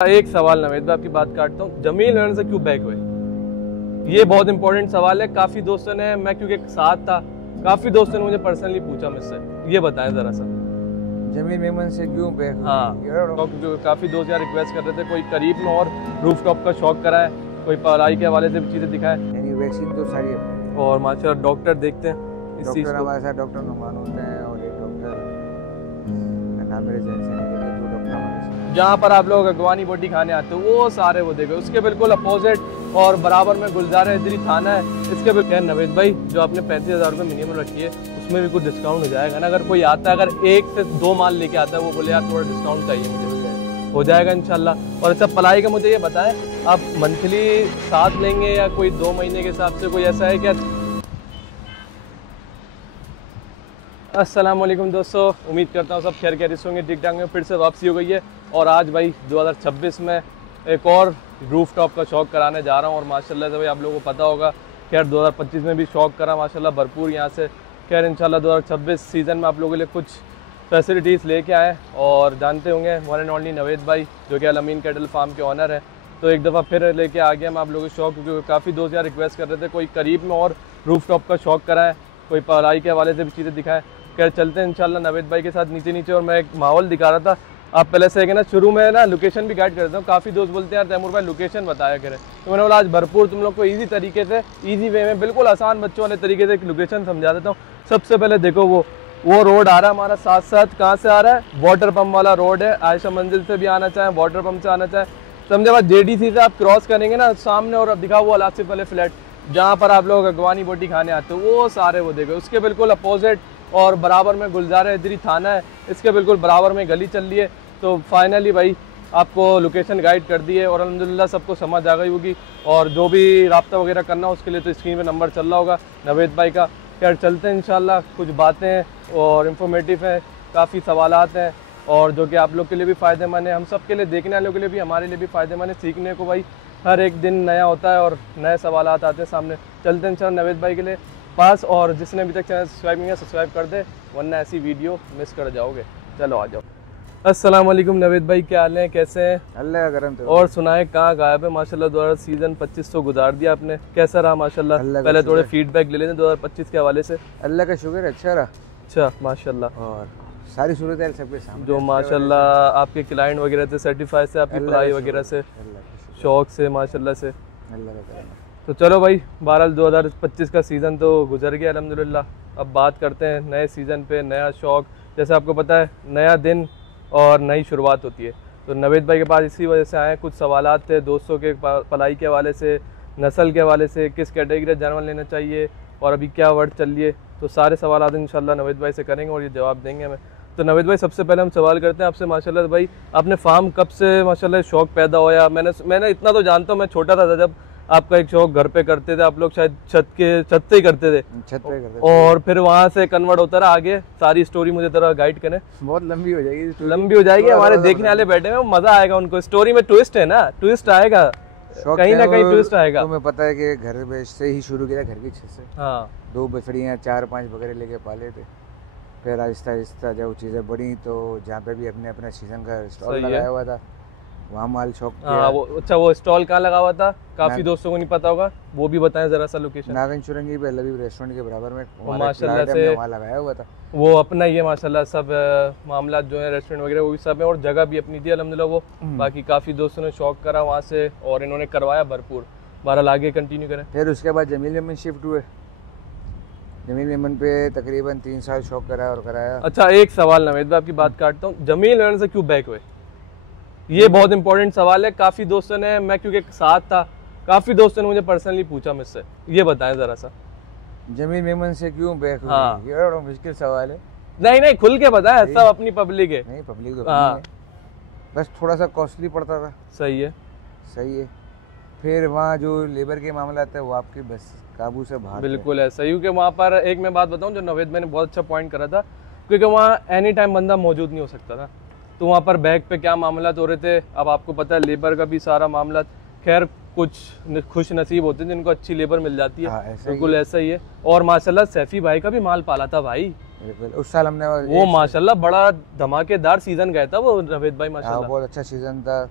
एक सवाल नवेद भाई आपकी बात काटता हूँ, जमील लर्न से क्यों बैक हुए? ये बहुत इंपॉर्टेंट सवाल है। काफी दोस्तों ने, मैं क्योंकि साथ था, काफी दोस्तों ने मुझे पर्सनली पूछा मुझसे, ये बताएं जरा सा। जमील मेमन से क्यों बैक हुए? हाँ, क्योंकि काफी दोस्त यार रिक्वेस्ट कर रहे थे, कोई करीब में और रूफ टॉप का शौक कराए, कोई पढ़ाई के हवाले से भी चीजें दिखाए। यानी वैक्सीन तो सारी है और माशाल्लाह डॉक्टर देखते हैं इस चीज डॉक्टर को। हमारे साथ डॉक्टर नुमान होते हैं और एक डॉक्टर नाम मेरे जैसे हैं, दो डॉक्टर हमारे साथ। जहाँ पर आप लोग अगवानी बोटी खाने आते हो वो सारे वो देखो, उसके बिल्कुल अपोजिट और बराबर में गुलजार इधरी थाना है। इसके भी क्या नवेद भाई, जो आपने 35,000 रुपये मिनिमम रखी है उसमें भी कुछ डिस्काउंट हो जाएगा ना? अगर कोई आता है, अगर 1 से 2 माल लेके आता है, वो बोले यार थोड़ा डिस्काउंट चाहिए मुझे, हो जाएगा इंशाल्लाह। और अच्छा पलाई का मुझे ये बताएं, आप मंथली साथ लेंगे या कोई 2 महीने के हिसाब से, कोई ऐसा है क्या? अस्सलाम वालेकुम दोस्तों, उम्मीद करता हूँ सब खैर खैरियत होंगे, ठीक ठाक में फिर से वापसी हो गई है। और आज भाई 2026 में एक और रूफ टॉप का शौक कराने जा रहा हूँ। और माशाल्लाह से भाई आप लोगों को पता होगा, खैर 2025 में भी शौक करा माशाल्लाह भरपूर यहाँ से। खैर इंशाल्लाह 2026 सीज़न में आप लोगों के लिए कुछ फैसिलिटीज़ लेके आए। और जानते होंगे वन एंड ओनली नवेद भाई, जो कि अल अमीन कैटल फार्म के ऑनर है। तो एक दफ़ा फिर लेके आ गया मैं आप लोगों के शौक, क्योंकि काफ़ी दोस्त यहाँ रिक्वेस्ट कर रहे थे, कोई करीब में और रूफ टॉप का शौक कराएँ, कोई पढ़ाई के हवाले से भी चीज़ें दिखाएँ। खैर चलते हैं इंशाल्लाह नवेद भाई के साथ नीचे। और मैं एक माहौल दिखा रहा था, आप पहले से ना शुरू में ना लोकेशन भी गाइड कर देता हूँ। काफ़ी दोस्त बोलते हैं यार तैमूर भाई लोकेशन बताया करें, तो मैंने बोला आज भरपूर तुम लोग को इजी तरीके से, इजी वे में, बिल्कुल आसान बच्चों वाले तरीके से एक लोकेशन समझा देता हूँ। सबसे पहले देखो वो रोड आ रहा है हमारा साथ साथ, कहाँ से आ रहा है? वाटर पम्प वाला रोड है। आयशा मंजिल से भी आना चाहें, वाटर पम्प से आना चाहें, समझे बात। JDC से आप क्रॉस करेंगे ना सामने, और अब दिखा हुआ आसिफ वाले फ्लैट, जहाँ पर आप लोग अगवानी बोटी खाने आते हो वो सारे वो देखो, उसके बिल्कुल अपोजिट और बराबर में गुलजार इधरी थाना है। इसके बिल्कुल बराबर में गली चल रही है। तो फाइनली भाई आपको लोकेशन गाइड कर दी है और अल्हम्दुलिल्लाह सबको समझ आ गई होगी। और जो भी राब्ता वगैरह करना हो उसके लिए तो स्क्रीन पे नंबर चल रहा होगा नवेद भाई का। खैर चलते हैं इंशाल्लाह, कुछ बातें और इन्फॉर्मेटिव हैं, काफ़ी सवालात हैं, और जो कि आप लोग के लिए भी फ़ायदेमंद है, हम सब के लिए, देखने वालों के लिए भी, हमारे लिए भी फ़ायदेमंद है। सीखने को भाई हर एक दिन नया होता है और नए सवालात आते हैं सामने। चलते हैं इंशाल्लाह नवेद भाई के लिए पास। और जिसने अभी तक चैनल सब्सक्राइब नहीं किया सब्सक्राइब कर दे, वरना ऐसी वीडियो मिस कर जाओगे। चलो आ जाओ। अस्सलाम वालेकुम नवेद भाई, क्या हाल है, कैसे हैं? अल्लाह का करम। और सुनाए कहाँ गायब है? माशाल्लाह 2000 सीजन 25 तो गुजार दिया आपने, कैसा रहा माशाल्लाह? पहले थोड़े फीडबैक ले लेते 2025 के हवाले से। अल्लाह का शुक्र, अच्छा रहा। अच्छा माशाल्लाह, और सारी सूरत है सबके सामने, जो माशाल्लाह आपके क्लाइंट वगैरह से, सर्टिफाइड से, आपकी पढ़ाई वगैरह से, शौक से, माशाल्लाह से। अल्लाह का करम। तो चलो भाई, बहरहाल 2025 का सीज़न तो गुजर गया अल्हम्दुलिल्लाह। अब बात करते हैं नए सीज़न पे, नया शौक। जैसे आपको पता है नया दिन और नई शुरुआत होती है, तो नवेद भाई के पास इसी वजह से आए। कुछ सवालात थे दोस्तों के, पढ़ाई के हवाले से, नस्ल के हवाले से, किस कैटेगरी का जानवर लेना चाहिए और अभी क्या वर्ड चल रही है, तो सारे सवालात इंशाल्लाह नवेद भाई से करेंगे और ये जवाब देंगे हमें। तो नवेद भाई सबसे पहले हम सवाल करते हैं आपसे, माशाल्लाह भाई आपने फार्म कब से माशाल्लाह शौक पैदा होया? मैंने इतना तो जानता हूँ, मैं छोटा था जब आपका एक शौक घर पे करते थे आप लोग, शायद छत पे ही करते थे, और फिर वहाँ से कन्वर्ट होता रहा आगे। सारी स्टोरी मुझे तरह गाइड करें। बहुत लंबी हो जाएगी, हमारे देखने वाले बैठे हैं, मजा आएगा उनको। स्टोरी में ट्विस्ट है ना, ट्विस्ट आएगा कहीं ना कहीं, ट्विस्ट आएगा। तुम्हें पता है कि घर में से ही शुरू किया, घर की छत से। हाँ, 2 बछड़ियाँ 4-5 बकरे लेके पाले थे। फिर आहिस्ता आहिस्ता जब चीज़ें बढ़ी तो जहाँ पे भी अपने अपने सीजन का स्टॉल लगाया हुआ था वहाँ माल शौक किया। वो स्टॉल कहाँ लगा हुआ था? काफी दोस्तों को नहीं पता होगा, वो भी बताएं जरा सा लोकेशन। नागन चुरंगी पे लबीब रेस्टोरेंट के बराबर में माशाल्लाह से वहाँ लगाया हुआ था। वो अपना ये माशाल्लाह सब मामला जो है रेस्टोरेंट वगैरह वो भी सब है, और जगह भी अपनी थी अल्हम्दुलिल्लाह वो। बाकी काफी दोस्तों ने शौक करा वहाँ से और इन्होंने करवाया भरपूर। बहरहाल आगे कंटिन्यू करें। फिर उसके बाद जमील मेमन शिफ्ट हुए। जमील मेमन पे तकरीबन 3 साल शौक कराया और कराया। अच्छा एक सवाल नवेद भाई आपकी बात काटता हूँ, जमील लर्न से क्यों बैक हुए? ये बहुत इंपॉर्टेंट सवाल है। काफी दोस्तों ने, मैं क्योंकि साथ था, काफी दोस्तों ने मुझे पर्सनली पूछा मुझसे, ये बताएं जरा सा। जमील मेमन से क्यों बैक हुए? हाँ। ये बड़ा मुश्किल सवाल है। नहीं खुल के बताएं, सब अपनी पब्लिक है। नहीं पब्लिक तो हाँ। है। बस थोड़ा सा कॉस्टली पड़ता था। सही है। फिर वहाँ जो लेबर के मामला थे वो आपकी बस काबू से बाहर। बिल्कुल है, सही। कि वहाँ पर एक मैं बात बताऊँ, जो नवेद भाई ने बहुत अच्छा पॉइंट करा था, क्योंकि वहाँ एनी टाइम बंदा मौजूद नहीं हो सकता था। तो वहाँ पर बैग पे क्या मामला हो रहे थे, अब आपको पता है लेबर का भी सारा मामला। खैर कुछ खुश नसीब होते हैं जिनको अच्छी लेबर मिल जाती है। बिल्कुल ऐसा ही है। और माशाल्लाह सैफी भाई का भी माल पाला था भाई, उस साल हमने वो माशाल्लाह बड़ा धमाकेदार सीजन गया था वो नवेद भाई, माशाल्लाह बहुत अच्छा सीजन था।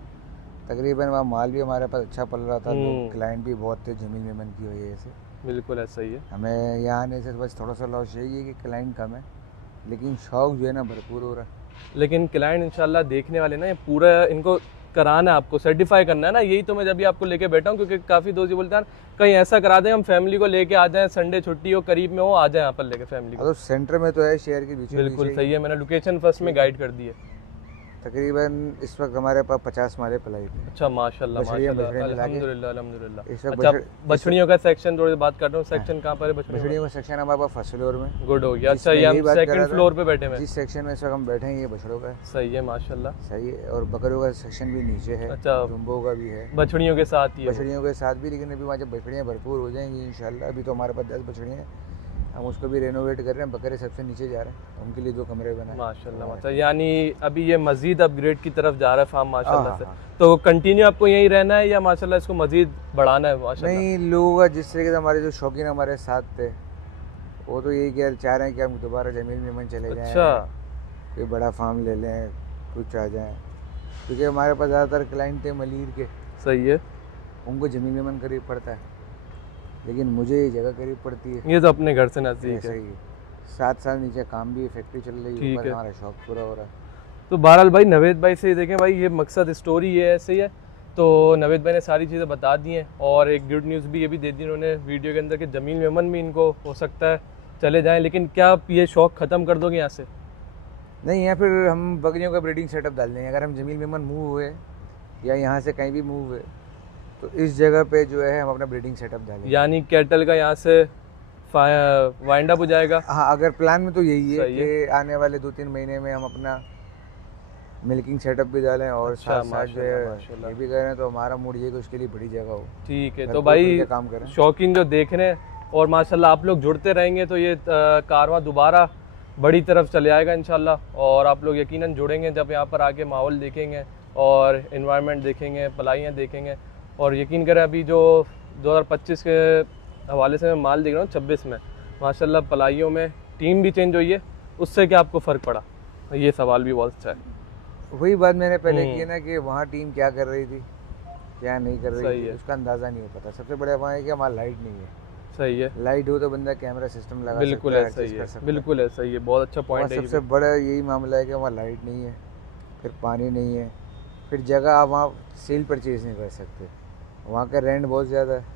तकरीबन वहाँ माल भी हमारे पास अच्छा पल रहा था, लोग क्लाइंट भी बहुत थे जमील मेमन की वजह से। बिल्कुल ऐसा ही है। हमें यहाँ आने से बस थोड़ा सा लॉस यही है कि क्लाइंट कम है, लेकिन शौक जो है ना भरपूर हो रहा है। लेकिन क्लाइंट इंशाल्लाह देखने वाले ना, ये पूरा इनको कराना है, आपको सर्टिफाई करना है ना, यही तो मैं जब भी आपको लेके बैठा हूँ, क्योंकि काफ़ी दोस्त ये बोलते हैं कहीं ऐसा करा दें हम फैमिली को लेके आ जाएं, संडे छुट्टी हो, करीब में हो, आ जाए यहाँ पर लेके फैमिली को। तो सेंटर में तो है, शहर के बीच। बिल्कुल सही है, मैंने लोकेशन फर्स्ट में गाइड कर दी है। तकरीबन इस वक्त हमारे पास 50 माले पलाई थे। अच्छा माशाल्लाह माशाल्लाह, अल्हम्दुलिल्लाह अल्हम्दुलिल्लाह। इस वक्त अच्छा बछड़ियों का सेक्शन थोड़ी बात कर रहा हूँ, सेक्शन कहाँ पर है बछड़ियों का सेक्शन हमारे पास फर्स्ट फ्लोर में। गुड हो गया। अच्छा ये हम सेकंड फ्लोर पे बैठे हैं, जिस सेक्शन में इस वक्त हम बैठे हैं ये बछड़ों का है। सही है माशाल्लाह, सही है। और बकरियों का सेक्शन भी नीचे है। अच्छा जुम्बो का भी है, बछड़ियों के साथ ही है। बछड़ियों के साथ भी, लेकिन अभी वहाँ जब बछड़ियाँ भरपूर हो जाएंगी इंशाल्लाह, अभी तो हमारे पास 10 बछड़ियाँ हैं, हम उसको भी रेनोवेट कर रहे हैं। बकरे सबसे नीचे जा रहे हैं, उनके लिए 2 कमरे बनाए माशाल्लाह माशाल्लाह। यानी अभी ये मजीद अपग्रेड की तरफ जा रहा है फार्म माशाल्लाह से। तो कंटिन्यू आपको यहीं रहना है या माशाल्लाह इसको मजीद बढ़ाना है? माशाल्लाह नहीं, लोग जिस तरीके से हमारे जो शौकीन हमारे साथ थे वो तो यही कह चाह रहे हैं कि हम दोबारा जमील मेमन चले जाएं। अच्छा, कोई बड़ा फार्म ले लें, कुछ आ जाएं, क्योंकि हमारे पास ज़्यादातर क्लाइंट थे मलीर के। सही है, उनको जमील मेमन करीब पड़ता है, लेकिन मुझे ये जगह करीब पड़ती है। ये तो अपने घर से नज़दीक है। सही है, 7 साल नीचे काम भी, फैक्ट्री चल रही है, ऊपर हमारा शौक पूरा हो रहा है। तो बहरहाल भाई नवेद भाई से देखें भाई, ये मकसद स्टोरी ये ऐसे ही है। तो नवेद भाई ने सारी चीज़ें बता दी हैं, और एक गुड न्यूज़ भी ये भी दे दी उन्होंने वीडियो के अंदर कि जमील मेमन भी इनको हो सकता है चले जाएं। लेकिन क्या आप ये शौक़ ख़त्म कर दोगे यहाँ से? नहीं, या फिर हम बकरियों का ब्रीडिंग सेटअप डाल देंगे। अगर हम जमील मेमन मूव हुए या यहाँ से कहीं भी मूव हुए तो इस जगह पे जो है हम अपना ब्रीडिंग सेटअप डालेंगे। यानी कैटल का यहाँ से वाइंड अप हो जाएगा। हाँ, अगर प्लान में तो यही है कि आने वाले 2-3 महीने में हम अपना मिल्किंग सेटअप भी डालें और साथ साथ जो है ये भी करें, तो हमारा मूड ये कि उसके लिए बड़ी जगह हो। ठीक है, तो भाई काम करें, शौकीन जो देख रहे हैं, और माशाल्लाह आप लोग जुड़ते रहेंगे तो ये कारवां दोबारा बड़ी तरफ चले आएगा इंशाल्लाह। और आप लोग यकीनन जुड़ेंगे जब यहाँ पर आके माहौल देखेंगे और इन्वायरमेंट देखेंगे, पलाइयाँ देखेंगे। और यकीन करें अभी जो 2025 के हवाले से मैं माल देख रहा हूँ 26 में माशाल्लाह पलाइयों में टीम भी चेंज हुई है, उससे क्या आपको फ़र्क पड़ा? ये सवाल भी बहुत अच्छा है। वही बात मैंने पहले की ना कि वहाँ टीम क्या कर रही थी क्या नहीं कर रही थी, है। उसका अंदाज़ा नहीं हो पता। सबसे बड़ा वहाँ है कि हमारा लाइट नहीं है। सही है, लाइट हो तो बंदा कैमरा सिस्टम लगा बिल्कुल सकता है, ऐसा ही है, बिल्कुल ऐसा ही है, बहुत अच्छा पॉइंट है। सबसे बड़ा यही मामला है कि वहाँ लाइट नहीं है, फिर पानी नहीं है, फिर जगह आप वहाँ सेल परचेज नहीं कर सकते, वहाँ का रेंट बहुत ज़्यादा है।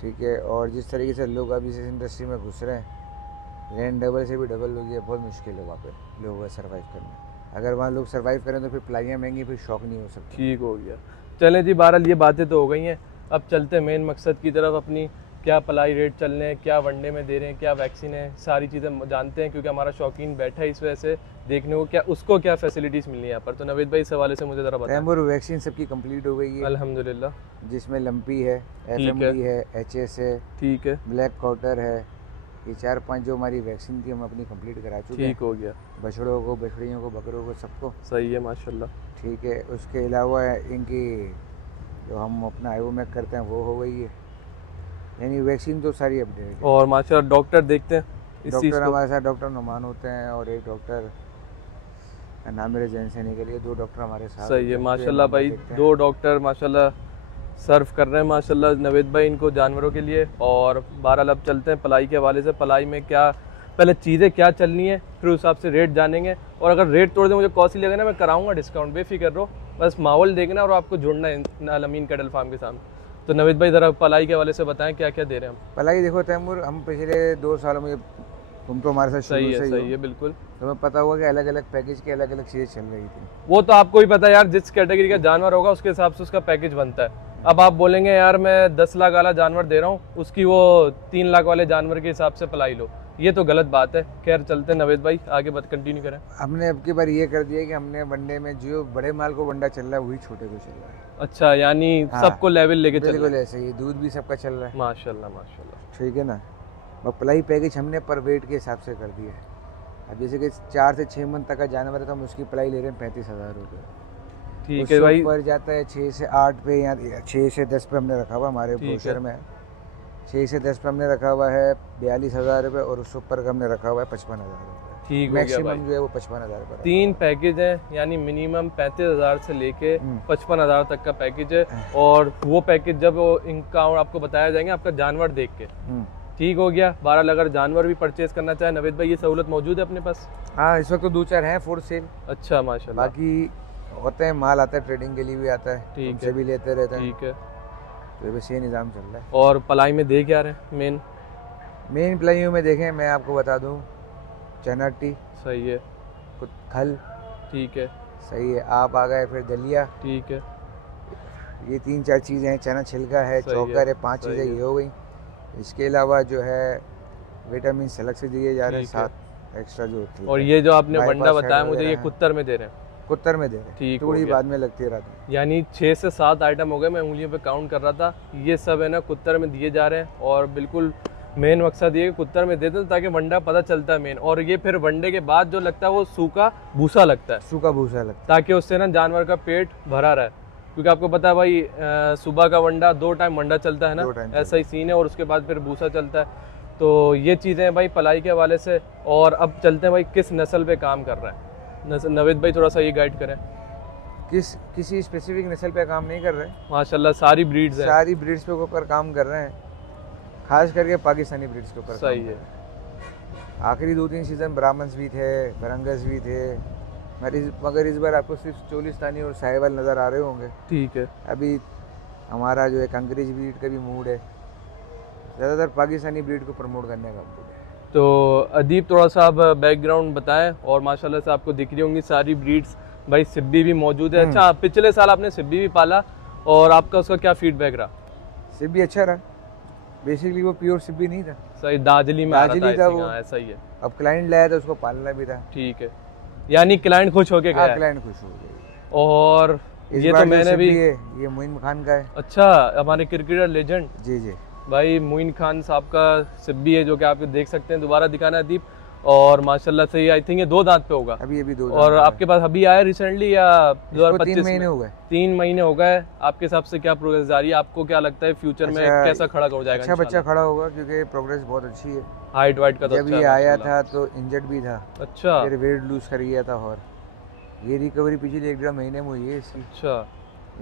ठीक है, और जिस तरीके से लोग अभी इस इंडस्ट्री में घुस रहे हैं, रेंट डबल से भी डबल हो गया, बहुत मुश्किल है वहाँ पे लोगों का सर्वाइव करना। अगर वहाँ लोग सर्वाइव करें तो फिर प्लाइयाँ महंगी, फिर शौक नहीं हो सकता। ठीक हो गया। चलें जी, बहरहाल ये बातें तो हो गई हैं, अब चलते हैं मेन मकसद की तरफ अपनी। क्या पलाई रेट चल रहे हैं, क्या वनडे में दे रहे हैं, क्या वैक्सीन है, सारी चीज़ें जानते हैं, क्योंकि हमारा शौकीन बैठा है इस वजह से देखने को क्या उसको क्या फैसिलिटीज़ मिलनी है यहाँ पर। तो नवेद भाई इस हवाले से मुझे ज़रा बताएं। तैमूर वैक्सीन सबकी कंप्लीट हो गई है अल्हम्दुलिल्लाह, जिसमें लंपी है, एफएमडी है, एचएस है, ठीक है, ब्लैक काउटर है। ये 4-5 जो हमारी वैक्सीन थी हम अपनी कंप्लीट करा चुके हैं। ठीक हो गया, बछड़ों को, बछड़ियों को, बकरों को, सबको। सही है माशाल्लाह। ठीक है, उसके अलावा इनकी जो हम अपना आयोमैक करते हैं वो हो गई है, यानी वैक्सीन तो सारी अपडेट है। और माशाल्लाह डॉक्टर देखते हैं इस चीज़ डॉक्टर को। हमारे साथ डॉक्टर नुमान होते हैं, और एक डॉक्टर नाम मेरे जैन से नहीं करिए, 2 डॉक्टर हमारे साथ। सही है माशाल्लाह भाई, 2 डॉक्टर माशाल्लाह सर्व कर रहे हैं माशाल्लाह नवेद भाई इनको जानवरों के लिए। और बहरहाल अब चलते हैं पलाई के हवाले से, पलाई में क्या पहले चीज़ें क्या चलनी है, फिर उस हिसाब से रेट जानेंगे। और अगर रेट तोड़ दे मुझे कॉस्टली लगे ना, मैं कराऊंगा डिस्काउंट, बेफिक्र रहो, बस माहौल देखना और आपको जुड़ना है अल अमीन कैटल फार्म के सामने। तो नवेद भाई ज़रा पलाई के हवाले से बताएं क्या क्या दे रहे हैं हम। पलाई देखो तैमूर, हम पिछले 2 सालों में, तुम तो हमारे साथ सही शुरू से है, ही हो, बिल्कुल तुम्हें पता होगा कि अलग अलग पैकेज की अलग अलग चीज़ें चल रही थी। वो तो आपको ही पता है यार, जिस कैटेगरी का जानवर होगा उसके हिसाब से उसका पैकेज बनता है। अब आप बोलेंगे यार मैं 10 लाख वाला जानवर दे रहा हूँ, उसकी वो 3 लाख वाले जानवर के हिसाब से पलाई लो, ये तो गलत बात है। खैर चलते हैं नवेद भाई, आगे बात कंटिन्यू करें। हमने अब की बार ये कर दिया कि हमने वनडे में जो बड़े माल को वंडा चल रहा है वही छोटे को चल रहा है। अच्छा, यानी सबको लेवल लेके चल बिल्कुल ऐसे ही, दूध भी सबका चल रहा है। माशाल्लाह माशाल्लाह, ठीक है ना। और पलाई पैकेज हमने पर वेट के हिसाब से कर दिया है। अब जैसे कि 4 से 6 मंथ तक का जानवर है तो हम उसकी पलाई ले रहे हैं 35,000 रुपये। ठीक है भाई, ऊपर जाता है 6 से 8 पे या 6 से 10 पे हमने रखा हुआ, हमारे ब्रोशर में 6 से 10 पे हमने रखा हुआ है 42,000 रुपये, और उस ऊपर का हमने रखा हुआ है 55,000 रुपये। ठीक हो गया भाई। मैक्सिमम जो है वो 55,000 पर 3 पैकेज है, यानी मिनिमम 35,000 से लेके 55,000 तक का पैकेज है। और वो पैकेज जब इनका आपको बताया जाएंगे आपका जानवर देख के। ठीक हो गया। बहरहाल अगर जानवर भी परचेज करना चाहे नवेद भाई, ये सहूलत मौजूद है अपने पास? हाँ, इस वक्त तो 2-4 हैं फॉर सेल। अच्छा, माशाल्लाह। बाकी होते हैं, माल आता है ट्रेडिंग के लिए भी आता है, ठीक उनसे है, भी लेते रहते हैं। ठीक है। तो बस ये निज़ाम चल रहा है। और पलाई में दे क्या रहे हैं मेन प्लाइयों में देखें, मैं आपको बता दूं, चना टी सही है, खल ठीक है, सही है, आप आ गए, फिर दलिया, ठीक है, ये 3-4 चीज़ें हैं, चना छिलका है, सही चौकर है, 5 सही चीज़ें ये हो गई। इसके अलावा जो है विटामिन अलग से दिए जा रहे हैं, ठीक है। 7 एक्स्ट्रा जो होती है। और ये जो आपने बाईपास वंडा हेड बताया मुझे, ये वगैरह है। कुत्तर में दे रहे हैं? कुत्तर में दे रहे हैं, ठीक हो थोड़ी गया। बाद में लगती है रात में। यानी 6 से 7 आइटम हो गए, मैं उंगलियों पे काउंट कर रहा था। ये सब है ना कुत्तर में दिए जा रहे हैं। और बिल्कुल मेन मकसद ये कुत्तर में देते हैं ताकि वंडा पता चलता है मेन। और ये फिर वंडे के बाद जो लगता है वो सूखा भूसा लगता है, सूखा भूसा लगता ताकि उससे ना जानवर का पेट भरा रहे। क्योंकि आपको पता है भाई, सुबह का वंडा 2 टाइम वंडा चलता है ना, 2 टाइम ऐसा ही सीन है। और उसके बाद फिर भूसा चलता है। तो ये चीज़ें हैं भाई पलाई के हवाले से। और अब चलते हैं भाई किस नस्ल पे काम कर रहा है नवेद भाई, थोड़ा सा ये गाइड करें। किसी स्पेसिफिक नस्ल पे काम नहीं कर रहे हैं, माशाल्लाह सारी ब्रीड्स हैं। सारी ब्रीड्स पे ऊपर काम कर रहे हैं, खास करके पाकिस्तानी ब्रीड्स के ऊपर सही है। आखिरी 2-3 सीज़न ब्राह्मण्स भी थे, बरंगस भी थे, मगर इस बार आपको सिर्फ चोलिस्तानी और साहिवाल नज़र आ रहे होंगे। ठीक है। अभी हमारा जो है अंग्रेज ब्रीड का भी मूड है, ज़्यादातर पाकिस्तानी ब्रीड को प्रमोट करने का मूड है। तो अदीब थोड़ा सा आप बैकग्राउंड बताएं। और माशाल्लाह से आपको दिख रही होंगी सारी ब्रीड्स। भाई सिब्बी भी मौजूद है। अच्छा, पिछले साल आपने सिब्बी भी पाला, और आपका उसका क्या फीडबैक रहा? सिब्बी अच्छा रहा, बेसिकली वो प्योर सिब्बी नहीं था, सही दाजली में आ रहा दाजली था, था वो वो। ऐसा ही है। अब क्लाइंट लाया था, उसको पालना भी था। ठीक है, यानी क्लाइंट खुश होके गया है। क्लाइंट खुश हो गई। और इस ये बार तो जो मैंने भी सिब्बी है, ये मोइन खान का है। अच्छा, हमारे क्रिकेटर लेजेंड जी जी, भाई मोइन खान साहब का सिब्बी है, जो कि आप देख सकते हैं। दोबारा दिखाना है दीप। और माशाल्लाह से ये आई थिंक ये 2 दांत पे होगा अभी 2 और आपके पास अभी आया रिसेंटली या 2025 3 महीने हो गए। 3 महीने हो गए। आपके हिसाब से क्या प्रोग्रेस जा रही है? आपको क्या लगता है फ्यूचर में अच्छा, कैसा खड़ा हो जाएगा? अच्छा बच्चा खड़ा होगा, क्योंकि प्रोग्रेस बहुत अच्छी है। हाइट वाइट का तो जब अच्छा ये है आया माशाल्लाह। था तो इंजर्ड भी था, अच्छा फिर वेट लूज कर गया था, और ये रिकवरी पिछले 1-1.5 महीने में हुई है इसकी। अच्छा,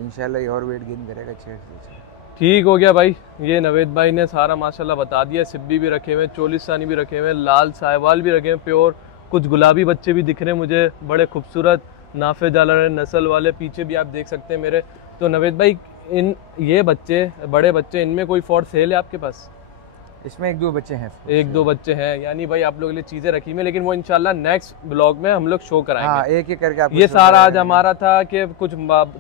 इंशाल्लाह ये और वेट गेन करेगा अच्छे से। ठीक हो गया भाई। ये नवेद भाई ने सारा माशाल्लाह बता दिया। सिब्बी भी रखे हुए, चोलिस्तानी भी रखे हुए, लाल साहिवाल भी रखे हुए प्योर। कुछ गुलाबी बच्चे भी दिख रहे हैं मुझे, बड़े खूबसूरत नाफे जालर नस्ल वाले। पीछे भी आप देख सकते हैं मेरे। तो नवेद भाई, इन ये बच्चे, बड़े बच्चे, इनमें कोई फॉर सेल है आपके पास? इसमें 1-2 बच्चे हैं, 1-2 बच्चे हैं, यानी भाई आप लोगों के लिए चीज़ें रखी हुई हैं, लेकिन वो इंशाल्लाह नेक्स्ट ब्लॉग में हम लोग शो कराएंगे। हाँ, एक करके आपको ये शो सारा आज कराएंगे। हमारा था कि कुछ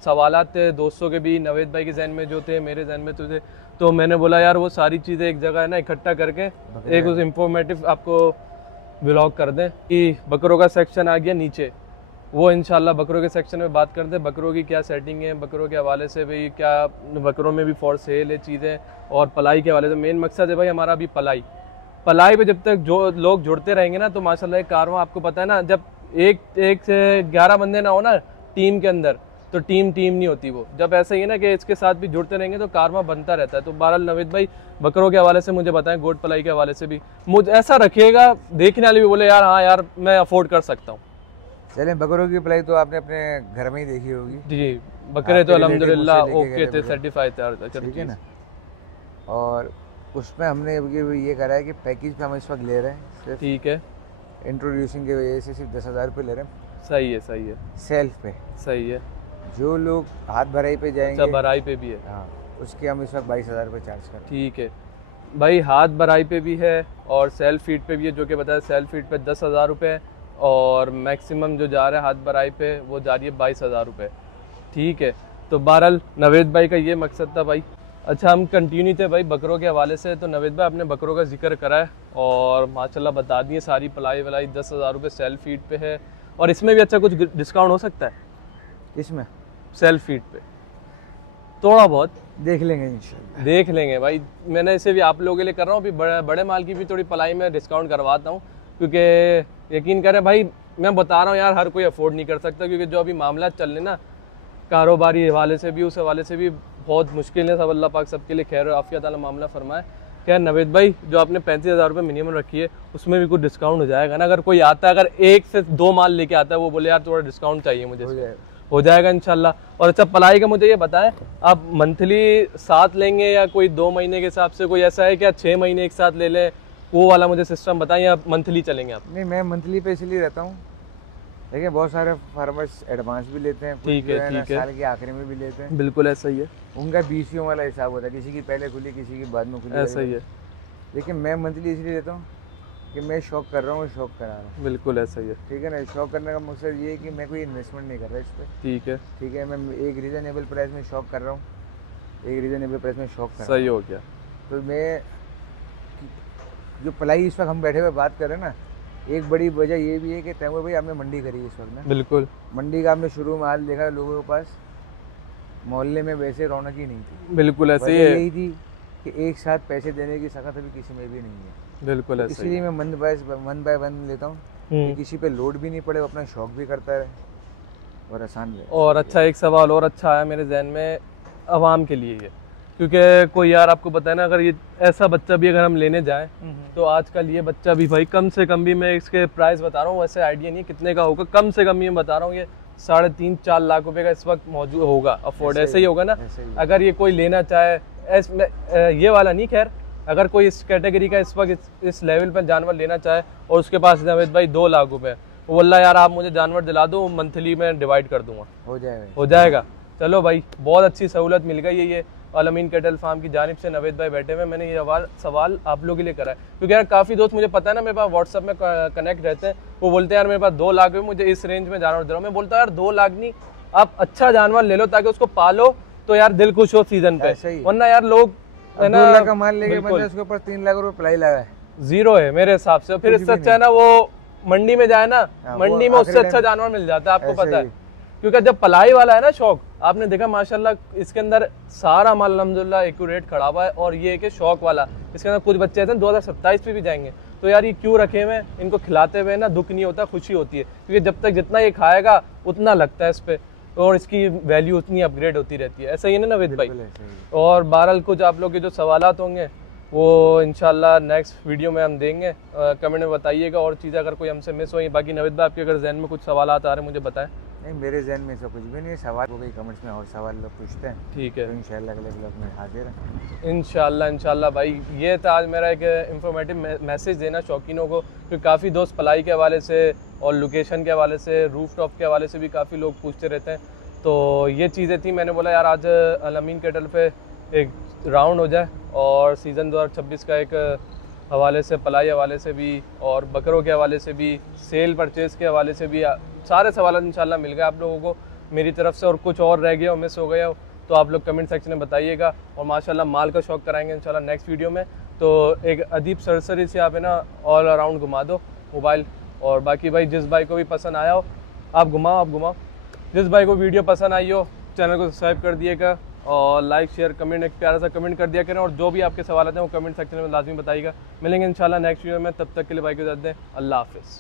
सवालात थे दोस्तों के भी, नवेद भाई के जहन में जो थे, मेरे जहन में तो थे। तो मैंने बोला यार वो सारी चीज़ें एक जगह है ना इकट्ठा करके एक उस इंफॉर्मेटिव आपको ब्लॉग कर दें। कि बकरों का सेक्शन आ गया नीचे, वो इंशाल्लाह बकरों के सेक्शन में बात करते हैं। बकरों की क्या सेटिंग है, बकरों के हवाले से भाई क्या बकरों में भी फॉर सेल है चीज़ें, और पलाई के हवाले से। मेन मकसद है भाई हमारा अभी पलाई पे जब तक जो लोग जुड़ते रहेंगे ना, तो माशाल्लाह एक कारवां, आपको पता है ना, जब एक से 11 बंदे ना हो ना टीम के अंदर, तो टीम नहीं होती वो। जब ऐसा ही है ना कि इसके साथ भी जुड़ते रहेंगे तो कारवां बनता रहता है। तो बहरहाल नवेद भाई बकरों के हवाले से मुझे बताएं, गोट पलाई के हवाले से भी मुझे ऐसा रखिएगा, देखने वाले भी बोले यार हाँ यार मैं अफोर्ड कर सकता हूँ। चलें, बकरों की पलाई तो आपने अपने घर में ही देखी होगी। जी, बकरे तो आपके अल्हम्दुलिल्लाह relative मुझसे ओके लेके थे, गए सर्टिफाइड थे, ठीक है ना। और उसमें हमने ये करा है कि पैकेज पे हम इस वक्त ले रहे हैं, सिर्फ ठीक है, इंट्रोड्यूसिंग की वजह से सिर्फ 10,000 रुपये ले रहे हैं सही है, सही है, सेल्फ पे। सही है। जो लोग हाथ भराई पे जाएंगे, अच्छा, भराई पे भी है? हाँ, उसके हम इस वक्त 22,000 रुपये चार्ज कर रहे हैं। ठीक है भाई, हाथ भराई पे भी है और सेल्फ फीड पे भी है, जो कि बताया सेल्फ फीड पे 10,000 रुपये, और मैक्सिमम जो जा रहा है हाथ भराई पे वो जा रही है 22,000 रुपये। ठीक है, तो बहरहाल नवेद भाई का ये मकसद था भाई। अच्छा, हम कंटिन्यू थे भाई बकरों के हवाले से। तो नवेद भाई आपने बकरों का जिक्र करा है और माशाल्लाह बता दिए सारी पलाई वलाई 10,000 रुपये सेल्फ फीड पे है। और इसमें भी अच्छा कुछ डिस्काउंट हो सकता है? इसमें सेल्फ फीड पे थोड़ा बहुत देख लेंगे इंशाल्लाह। देख लेंगे भाई। मैंने इसे भी आप लोगों के लिए कर रहा हूँ, अभी बड़े माल की भी थोड़ी पलाई में डिस्काउंट करवाता हूँ, क्योंकि यकीन करें भाई मैं बता रहा हूँ यार, हर कोई अफोर्ड नहीं कर सकता। क्योंकि जो अभी मामला चल रहे ना कारोबारी हवाले से भी, उस हवाले से भी बहुत मुश्किल है। सब अल्लाह पाक सबके लिए खैर आफियत वाला मामला फरमाए क्या नवेद भाई, जो आपने 35,000 रुपये मिनिमम रखी है उसमें भी कुछ डिस्काउंट हो जाएगा ना? अगर कोई आता है, अगर 1 से 2 माल लेके आता है, वो बोले यार थोड़ा डिस्काउंट चाहिए मुझे, हो जाएगा इंशाल्लाह। और अच्छा पलाई का मुझे ये बताएं, आप मंथली साथ लेंगे या कोई 2 महीने के हिसाब से कोई ऐसा है क्या 6 महीने एक साथ ले लें, वो वाला मुझे सिस्टम बताएं, या मंथली चलेंगे आप? नहीं, मैं मंथली पे इसलिए रहता हूँ, देखिए बहुत सारे फार्मर्स एडवांस भी लेते हैं, ठीक है, ठीक है, साल के आखिरी में भी लेते हैं। बिल्कुल ऐसा ही है, उनका बीसियों वाला हिसाब होता है, किसी की पहले खुली, किसी की बाद में खुली, ऐसा ही है। लेकिन मैं मंथली इसलिए लेता हूँ कि मैं शौक कर रहा हूँ, शौक करा रहा हूँ। बिल्कुल ऐसा ही है, ठीक है ना। शौक करने का मकसद ये है कि मैं कोई इन्वेस्टमेंट नहीं कर रहा इस पर। ठीक है, ठीक है, मैं एक रीज़नेबल प्राइस में शौक कर रहा हूँ, एक रीज़नेबल प्राइस में शौक कर रहा हूँ। सही हो गया। तो मैं जो पलाई इस वक्त हम बैठे हुए बात कर रहे हैं ना, एक बड़ी वजह ये भी है कि तैमूर भाई आपने मंडी करी है इस वक्त ना। बिल्कुल, मंडी का आपने शुरू में हाल देखा, लोगों के पास मोहल्ले में वैसे रौनक ही नहीं थी। बिल्कुल ऐसे ही वजह है, यही थी कि एक साथ पैसे देने की सख्त अभी किसी में भी नहीं है। बिल्कुल ऐसा ही इसलिए है। मैं वन बाय वन लेता हूँ कि किसी पे लोड भी नहीं पड़े, वो अपना शौक भी करता है और आसान भी है। और अच्छा एक सवाल और अच्छा आया मेरे जहन में, आवाम के लिए ये, क्योंकि कोई यार आपको पता है ना, अगर ये ऐसा बच्चा भी अगर हम लेने जाएं तो आजकल ये बच्चा भी भाई कम से कम भी, मैं इसके प्राइस बता रहा हूँ, वैसे आइडिया नहीं कितने का होगा, कम से कम ये बता रहा हूँ, ये 3.5-4 लाख रुपए का इस वक्त मौजूद होगा, अफोर्ड ऐसे ही होगा ना। अगर ये कोई लेना चाहे, ये वाला नहीं, खैर अगर कोई इस कैटेगरी का इस वक्त इस लेवल पर जानवर लेना चाहे और उसके पास नवेद भाई 2 लाख रुपए, वो बोला यार आप मुझे जानवर दिला दो, मंथली में डिवाइड कर दूंगा, हो जाएगा। चलो भाई, बहुत अच्छी सहूलत मिल गई है ये अल-अमीन कैटल फार्म की जानिब से। नवेद भाई बैठे हुए, मैंने ये सवाल आप लोगों के लिए करा है, क्योंकि यार काफ़ी दोस्त मुझे पता है ना, मेरे पास व्हाट्सअप में कनेक्ट रहते हैं, वो बोलते हैं यार मेरे पास 2 लाख में मुझे इस रेंज में जानवर दे रहा हूँ। मैं बोलता हूँ यार 2 लाख नहीं, आप अच्छा जानवर ले लो ताकि उसको पालो तो यार दिल खुश हो सीजन पे, वरना यार लोग 2 लाख का माल लेके बंदे उसके ऊपर 3 लाख रुपए पलाई लगा है, जीरो है मेरे हिसाब से। फिर इससे अच्छा है ना वो मंडी में जाए ना, मंडी में उससे अच्छा जानवर मिल जाता है, आपको पता है, क्योंकि जब पलाई वाला है ना शौक, आपने देखा माशाल्लाह इसके अंदर सारा माल अल्हम्दुलिल्लाह एक्यूरेट खड़ा हुआ है। और ये कि शौक वाला, इसके अंदर कुछ बच्चे ऐसे 2027 पे भी जाएंगे, तो यार ये क्यों रखे हुए, इनको खिलाते हुए ना दुख नहीं होता, खुशी होती है, क्योंकि जब तक जितना ये खाएगा उतना लगता है इस पे, और इसकी वैल्यू उतनी अपग्रेड होती रहती है। ऐसा ही है ना नवेद भाई? और बहरहाल कुछ आप लोग के जो सवालात होंगे वो इंशाल्लाह नेक्स्ट वीडियो में हम देंगे, कमेंट में बताइएगा, और चीज़ें अगर कोई हमसे मिस हुई। बाकी नवेद भाई आपके अगर जहन में कुछ सवालात आ रहे हैं मुझे बताएं। नहीं, मेरे जहन में सब कुछ भी नहीं है, सवाल हो गई कमेंट्स में और सवाल लोग पूछते हैं, ठीक है, तो इंशाल्लाह अगले ब्लॉग में हाजिर हैं इंशाल्लाह भाई। ये था आज मेरा एक इंफॉर्मेटिव मैसेज देना शौकीनों को, क्योंकि काफ़ी दोस्त पलाई के हवाले से और लोकेशन के हवाले से, रूफ टॉप के हवाले से भी काफ़ी लोग पूछते रहते हैं, तो ये चीज़ें थी। मैंने बोला यार आज अल-अमीन कैटल पे एक राउंड हो जाए, और सीज़न 2026 का एक हवाले से, पलाई हवाले से भी, और बकरों के हवाले से भी, सेल परचेज़ के हवाले से भी, सारे सवाल इंशाल्लाह मिल गए आप लोगों को मेरी तरफ से। और कुछ और रह गया, मिस हो गया तो आप लोग कमेंट सेक्शन में बताइएगा, और माशाल्लाह माल का शौक कराएंगे इंशाल्लाह नेक्स्ट वीडियो में। तो एक अदीब सरसरी से आप है ना ऑल अराउंड घुमा दो मोबाइल, और बाकी भाई जिस भाई को भी पसंद आया हो आप घुमाओ, जिस भाई को वीडियो पसंद आई हो चैनल को सब्सक्राइब कर दिएगा, और लाइक शेयर कमेंट एक प्यारा सा कमेंट कर दिया करें, और जो भी आपके सवाल आते हैं वो कमेंट सेक्शन में लाजमी बताइएगा। मिलेंगे इंशाल्लाह नेक्स्ट वीडियो में, तब तक के लिए भाई को इजाज़त दें, अल्लाह हाफिज़।